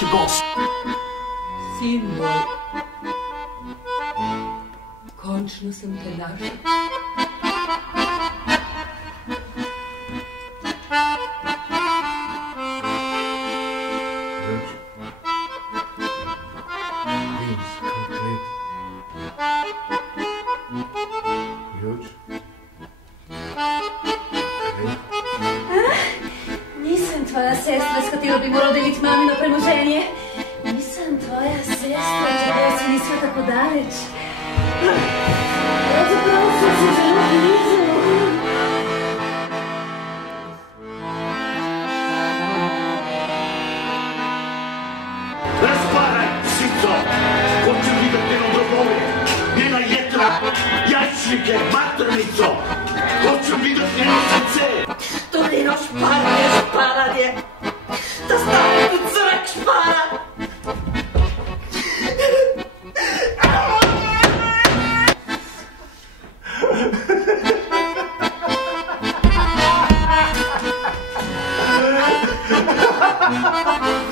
ženski bos. Sin moj, končno sam te našla. Nisam tvoja sestra s katero bi moral deliti mamino premoženje. Nisem tvoja sestra, čeprav si nisva tako daleč. Pravzaprav sem si zelo blizu. Razparaj, psico! Hoću vidjeti njeno drobove, njena jetra, jajčnike, maternico! Hoću vidjeti njeno srce! To njeno šparanje, da stavim u zrak špara. Ha ha ha ha!